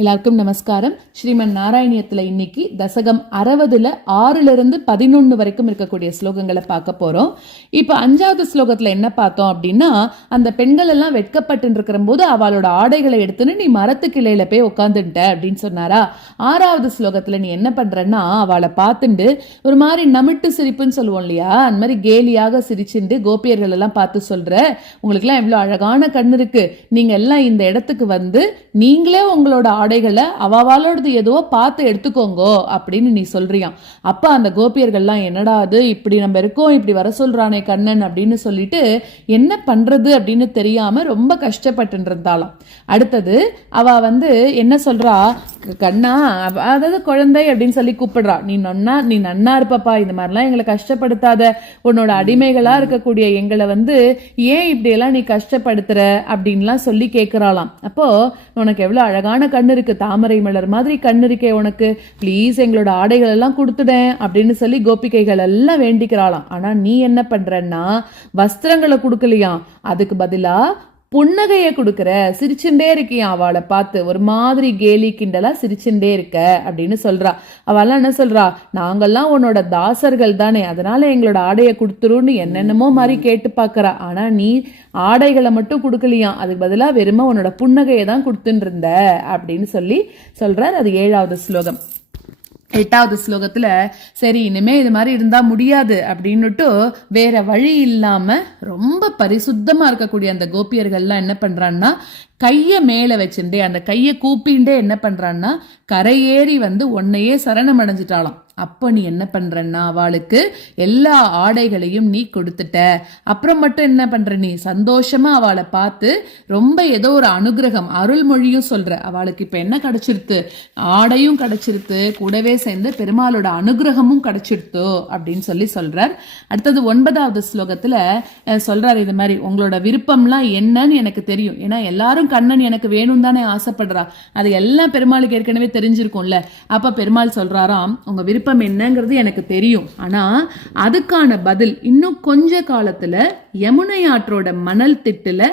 எல்லாருக்கும் நமஸ்காரம். ஸ்ரீமன் நாராயணியத்துல இன்னைக்கு தசகம் 60ல 6லிருந்து 11 வரைக்கும் இருக்கக்கூடிய ஸ்லோகங்களை பார்க்க போறோம். இப்ப 5வது ஸ்லோகத்துல என்ன பார்த்தோம் அப்படின்னா, அந்த பெண்கள் எல்லாம் வெட்கப்பட்டு இருக்கிற போது அவளோட ஆடைகளை எடுத்துன்னு நீ மரத்து கிளையில போய் உட்காந்துட்ட அப்படின்னு சொன்னாரா. 6வது ஸ்லோகத்துல நீ என்ன பண்றன்னா, அவளை பார்த்துண்டு ஒரு மாதிரி நமிட்டு சிரிப்புன்னு சொல்லுவோம் இல்லையா, அந்த மாதிரி கேலியாக சிரிச்சுண்டு கோபியர்கள் எல்லாம் பார்த்து சொல்ற, உங்களுக்கு எல்லாம் எவ்வளவு அழகான கண்ணு இருக்கு, நீங்க எல்லாம் இந்த இடத்துக்கு வந்து நீங்களே உங்களோட ஆடைகளை அவாவாலோடது எதுவோ பார்த்து எடுத்துக்கோங்கோ அப்படின்னு நீ சொல்றியாம். அப்ப அந்த கோபியர்கள்லாம் என்னடா அது இப்படி நம்ம இருக்கோம், இப்படி வர சொல்றானே கண்ணன் அப்படின்னு சொல்லிட்டு என்ன பண்றது அப்படின்னு தெரியாம ரொம்ப கஷ்டப்பட்டு இருந்தாளாம். அடுத்தது அவ வந்து என்ன சொல்றா, கண்ணா அதாவது குழந்தை அப்படின்னு சொல்லி கூப்பிடுறா, நீ நன்னா இருப்பப்பா, இந்த மாதிரிலாம் எங்களை கஷ்டப்படுத்தாத, உன்னோட அடிமைகளா இருக்கக்கூடிய எங்களை வந்து ஏன் இப்படி எல்லாம் நீ கஷ்டப்படுத்துற அப்படின்லாம் சொல்லி கேட்கிறாளாம். அப்போ உனக்கு எவ்வளவு அழகான கண்ணு இருக்கு, தாமரை மலர் மாதிரி கண்ணு இருக்கே உனக்கு, பிளீஸ் எங்களோட ஆடைகள் எல்லாம் கொடுத்துடேன் அப்படின்னு சொல்லி கோபிகைகள் எல்லாம் வேண்டிக்கிறாளாம். ஆனா நீ என்ன பண்றன்னா, வஸ்திரங்களை கொடுக்கலையாம், அதுக்கு பதிலா புன்னகைய கொடுக்கற, சிரிச்சுட்டே இருக்கியா, அவளை பார்த்து ஒரு மாதிரி கேலி கிண்டலா சிரிச்சுட்டே இருக்க அப்படின்னு சொல்றா. அவெல்லாம் என்ன சொல்றா, நாங்கெல்லாம் உன்னோட தாசர்கள் தானே, அதனால எங்களோட ஆடையை கொடுத்துருன்னு என்னென்னமோ மாதிரி கேட்டு பாக்குறா. ஆனா நீ ஆடைகளை மட்டும் கொடுக்கலையா, அதுக்கு பதிலா வெறுமை உன்னோட புன்னகையை தான் கொடுத்துட்டு இருந்த அப்படின்னு சொல்லி சொல்றார். அது 7வது ஸ்லோகம். 8வது ஸ்லோகத்துல சரி இனிமே இது மாதிரி இருந்தா முடியாது அப்படின்னுட்டு வேற வழி இல்லாம ரொம்ப பரிசுத்தமா இருக்கக்கூடிய அந்த கோபியர்கள்லாம் என்ன பண்றான்னா, கைய மேல வச்சுட்டே அந்த கைய கூப்பிண்டே என்ன பண்றான்னா, கரையேறி வந்து உன்னையே சரணம் அடைஞ்சிட்டாளாம். அப்போ நீ என்ன பண்றன்னா, அவளுக்கு எல்லா ஆடைகளையும் நீ கொடுத்துட்ட. அப்புறம் மட்டும் என்ன பண்ற, நீ சந்தோஷமா அவளை பார்த்து ரொம்ப ஏதோ ஒரு அனுகிரகம் அருள்மொழியும் சொல்ற. அவளுக்கு இப்ப என்ன கிடைச்சிருத்து, ஆடையும் கிடைச்சிருத்து, கூடவே சேர்ந்து பெருமாளோட அனுகிரகமும் கிடைச்சிருத்தோ அப்படின்னு சொல்லி சொல்றார். அடுத்தது 9வது ஸ்லோகத்துல சொல்றாரு, இது மாதிரி உங்களோட விருப்பம்லாம் என்னன்னு எனக்கு தெரியும், ஏன்னா எல்லாரும் கண்ணன் எனக்கு வேணும் தானே ஆசைப்படுறா, அது எல்லாம் பெருமாளுக்கு ஏற்கனவே தெரிஞ்சிருக்கும்ல. அப்ப பெருமாள் சொல்றாராம், உங்க விருப்பம் என்னங்கிறது எனக்கு தெரியும், ஆனா அதுக்கான பதில் இன்னும் கொஞ்ச காலத்துல யமுனை ஆற்றோட மணல் திட்டுல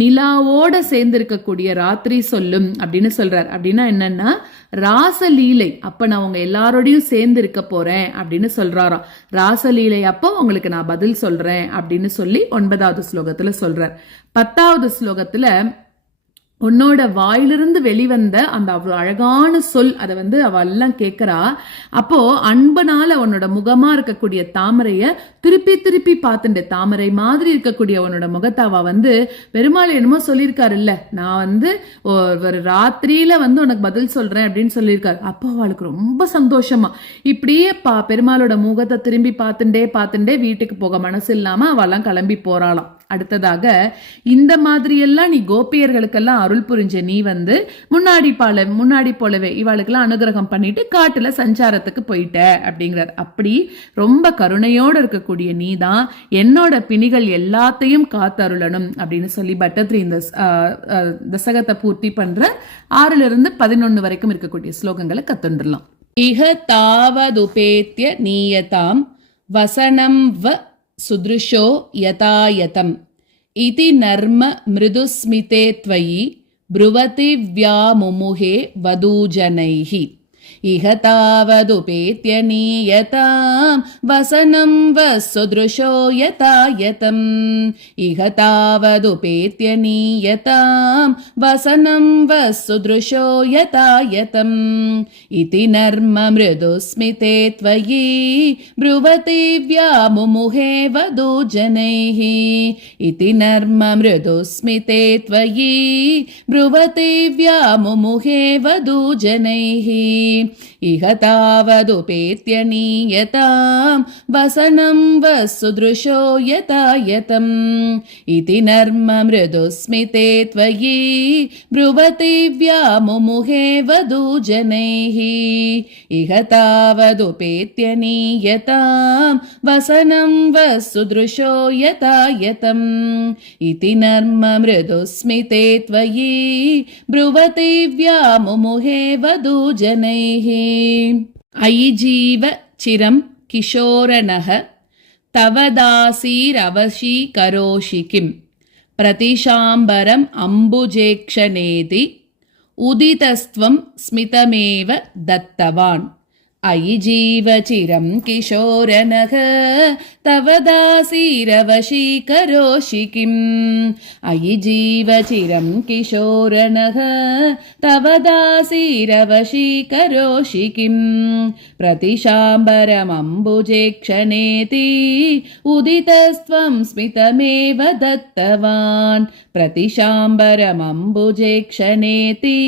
நிலாவோட சேர்ந்து இருக்கக்கூடிய ராத்திரி சொல்லும் அப்படின்னு சொல்றார். அப்படின்னா என்னன்னா, ராசலீலை அப்ப நான் உங்க எல்லாரோடையும் சேர்ந்து இருக்க போறேன் அப்படின்னு சொல்றாராம். ராசலீலை அப்போ உங்களுக்கு நான் பதில் சொல்றேன் அப்படின்னு சொல்லி 9வது ஸ்லோகத்துல சொல்றார். 10வது ஸ்லோகத்துல உன்னோட வாயிலிருந்து வெளிவந்த அந்த அவ்வளவு அழகான சொல், அதை வந்து அவ எல்லாம் கேட்கிறா. அப்போ அன்பனால உன்னோட முகமா இருக்கக்கூடிய தாமரைய திருப்பி திருப்பி பார்த்துட்டு, தாமரை மாதிரி இருக்கக்கூடிய உன்னோட முகத்தை அவ வந்து பெருமாள் என்னமோ சொல்லியிருக்காரு இல்ல, நான் வந்து ஒரு ராத்திரியில வந்து உனக்கு பதில் சொல்றேன் அப்படின்னு சொல்லியிருக்காரு. அப்போ அவளுக்கு ரொம்ப சந்தோஷமா இப்படியே பெருமாளோட முகத்தை திரும்பி பார்த்துட்டே வீட்டுக்கு போக மனசு இல்லாம அவெல்லாம் கிளம்பி போறாளாம். அடுத்ததாக, இந்த மாதிரி எல்லாம் நீ கோபியர்களுக்கெல்லாம் அருள் புரிஞ்ச நீ வந்து முன்னாடி போலவே இவாளுக்கெல்லாம் அனுகிரகம் பண்ணிட்டு காட்டுல சஞ்சாரத்துக்கு போயிட்ட அப்படிங்கிறார். அப்படி ரொம்ப கருணையோடு இருக்கக்கூடிய நீ தான் என்னோட பிணிகள் எல்லாத்தையும் காத்தருளணும் அப்படின்னு சொல்லி பட்டத்ரி இந்த தசகத்தை பூர்த்தி பண்ற 6லிருந்து 11 வரைக்கும் இருக்கக்கூடிய ஸ்லோகங்களை கத்துண்டுலாம். இஹ தாவதுபேத்ய நீயதாம் வசனம் வ சுத்ருஷோ யதாயதம் இதி நர்ம மிருதுஸ்மிதே த்வயி ப்ருவதி வ்யாமுமுஹே வதூஜனைஹி. இஹ தாவதுபேத்ய நீயதாம் வசனம் வசுத்ருஷோ யதாயதம். இஹ தாவதுபேத்ய நீயதாம் வசனம் வசுத்ருஷோ யதாயதம் இதி நர்ம மிருதுஸ்மிதே த்வயி ப்ருவதி வ்யாமுமுஹே வதூஜனைஹி. இதி நர்ம மிருதுஸ்மிதே த்வயி ப்ருவதி வ்யாமுமுஹே வதூஜனைஹி. இஹ தாவதுபேத்ய நீயதாம் வசனம் வசுத்ருஷோ யதாயதம் இதி நர்ம மிருதுஸ்மிதே த்வயி ப்ருவதி வ்யாமுமுஹே வதூஜனைஹி. இஹ தாவதுபேத்ய நீயதாம் வசனம் வசுத்ருஷோ யதாயதம் இதி நர்ம மிருதுஸ்மிதே த்வயி ப்ருவதி வ்யாமுமுஹே வதூஜனைஹி. அயி ஜீவ சிரம் கிஷோரனஹ தவதாசீரவசி கரோஷி கிம் பிரதிஷாம்பரம் அம்புஜேக்ஷனேதி उदितस्त्वं स्मितमेव दत्तवान् अयि जीवचिरं किशोरनघ तव दासीरवशीकरोषि किम् अयि जीवचिरं किशोरनघ तव दासीरवशीकरोषि किम् प्रतिशाम्बरमम्बुजे क्षणेति उदितस्त्वं स्मितमेव दत्तवान् प्रतिशाम्बरमम्बुजे क्षणेति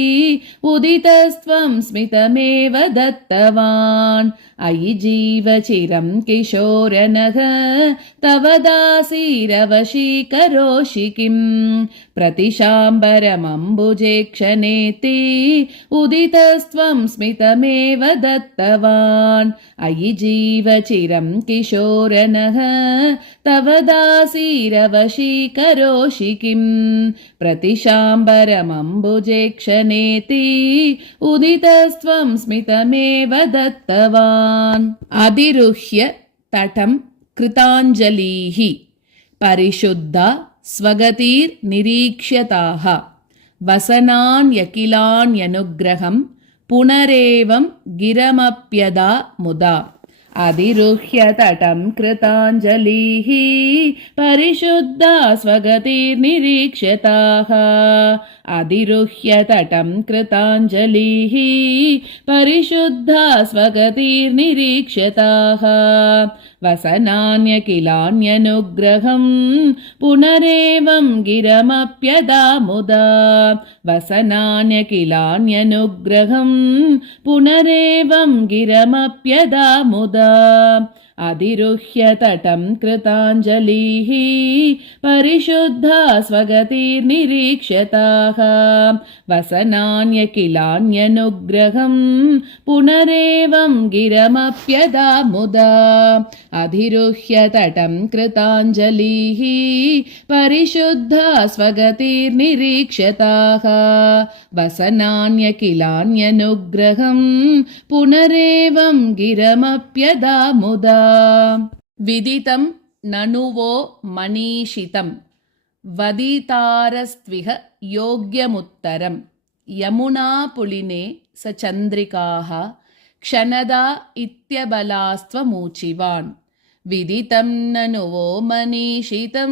उदितस्त्वं स्मितमेव दत्तवान् अयि जीवचिरं किशोरनघ तव दासीरवशीकरोषि किम् प्रतिशाम्बरमम्बुजे क्षणेति उदितस्त्वं स्मितमेव दत्तवान् अयि जीवचिरं किशोरनघ तव दासीरवशीकरोषि किम् प्रतिशाम्बरमम्बुजे क्षणेति उदितस्त्वं स्मितमेव दत्तवान् अधिरुह्य तटं कृताञ्जलिः परिशुद्धा स्वगतिर्निरीक्ष्यताः वसनान्यखिलान्यनुग्रहं पुनरेवं गिरमप्यदा मुदा अधिरुह्य तटं कृताञ्जलिः परिशुद्धा स्वगतिर्निरीक्ष्यताः अधिरुह्य तटं कृताञ्जलिः परिशुद्धा स्वगतिर्निरीक्ष्यताः वसनान्यखिलान्यनुग्रहं पुनरेवं गिरमप्यदा मुदा वसनान्यखिलान्यनुग्रहं पुनरेवं गिरमप्यदा मुदा अधिरुह्य तटं कृताञ्जलिः परिशुद्धा स्वगतिर्निरीक्ष्यताः वसनान्यखिलान्यनुग्रहं पुनरेवं गिरमप्यदा मुदा अधिरुह्य तटं कृताञ्जलिः परिशुद्धा स्वगतिर्निरीक्ष्यताः वसनान्यखिलान्यनुग्रहं पुनरेवं गिरमप्यदा मुदा विदितं ननु वो मनीषितं वदितारस्त्विह योग्यमुत्तरं यमुनापुलिने स चन्द्रिकाः क्षणदा इत्यबलास्त्वमूचिवान् विदितं ननु वो मनीषितं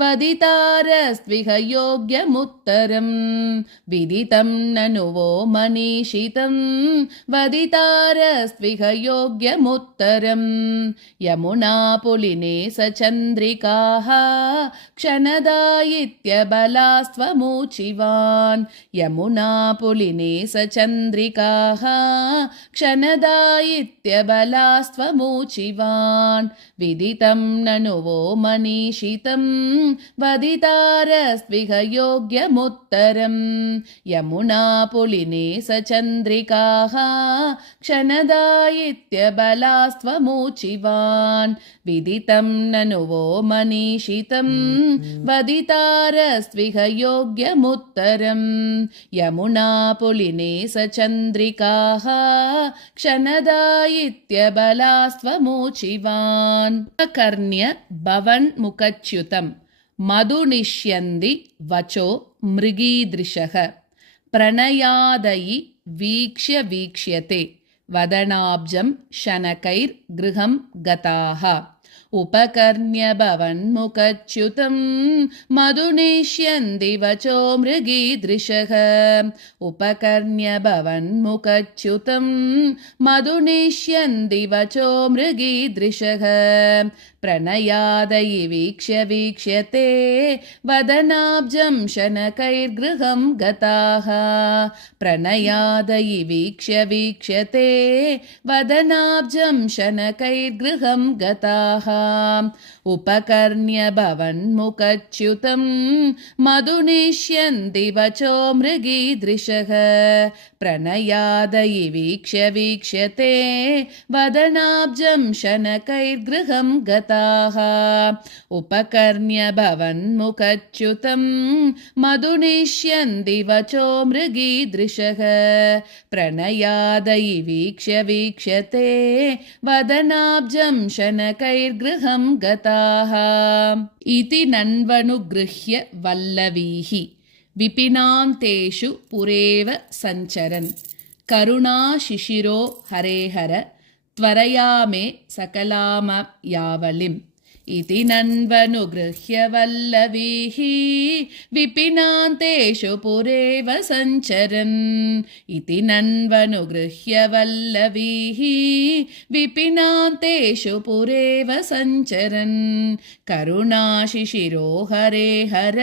वदितारस्त्विह योग्यमुत्तरं विदितं ननु वो मनीषितं वदितारस्त्विह योग्यमुत्तरं यमुनापुलिने स चन्द्रिकाः क्षणदा इत्यबलास्त्वमूचिवान् यमुनापुलिने स चन्द्रिकाः क्षणदा इत्यबलास्त्वमूचिवान् विदितं ननु वो मनीषितं वदितारस्त्विह योग्यमुत्तरं यमुनापुलिने स चन्द्रिकाः क्षणदा इत्यबलास्त्वमूचिवान् विदितं ननु वो मनीषितं वदितारस्त्विह योग्यमुत्तरं यमुनापुलिने स चन्द्रिकाः क्षणदा इत्यबलास्त्वमूचिवान् कर्ण्य भवन्मुखच्युतं मधुनिष्यन्ति वचो मृगीदृशः प्रणयादयि वीक्ष्य वीक्ष्यते वदनाब्जं शनकैर्गृहं गताः उपकर्ण्य भवन्मुखच्युतं मधुनिष्यन्ति वचो मृगीदृशः उपकर्ण्य भवन्मुखच्युतं मधुनिष्यन्ति वचो मृगीदृशः प्रणयादयि वीक्ष्य वीक्ष्यते वदनाब्जं शनकैर्गृहं गताः प्रणयादयि वीक्ष्य वीक्ष्यते वदनाब्जं शनकैर्गृहं गताः उपकर्ण्य भवन्मुखच्युतं मधुनिष्यन्ति वचो मृगीदृशः प्रणयादयि वीक्ष्य वीक्ष्यते वदनाब्जं शनकैर्गृहं गताः उपकर्ण्य भवन्मुखच्युतं मधुनिष्यन्ति वचो मृगीदृशः प्रणयादयि वीक्ष्य वीक्ष्यते वदनाब्जं शनकैर्गृहं गताः इति नन्वनुगृह्य वल्लवीः विपिनान्तेषु पुरेव सञ्चरन् करुणाशिशिरो हरेहर त्वरया मे सकलामयावलिम् इति नन्वनुगृह्य वल्लवीः विपिनान्तेषु पुरेव सञ्चरन् इति नन्वनुगृह्य वल्लवीः विपिनान्तेषु पुरेव सञ्चरन् करुणाशिशिरो हरेहर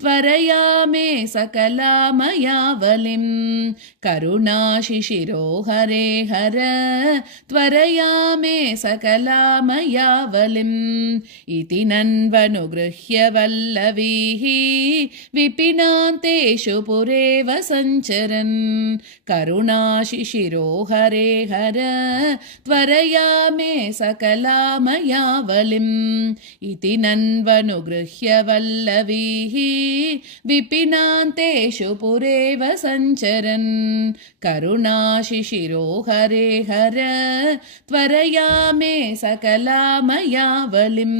त्वरया मे सकलामयावलिम् करुणाशिशिरो हरेहर त्वरया मे सकलामयावलिम् इति नन्वनुगृह्य वल्लवीः विपिनान्तेषु पुरेव सञ्चरन् करुणाशिशिरो हरेहर त्वरया मे सकलामयावलिम् इति नन्वनुगृह्य वल्लवीः विपिनान्तेषु पुरेव सञ्चरन् करुणाशिशिरो हरेहर त्वरया मे सकलामयावलिम्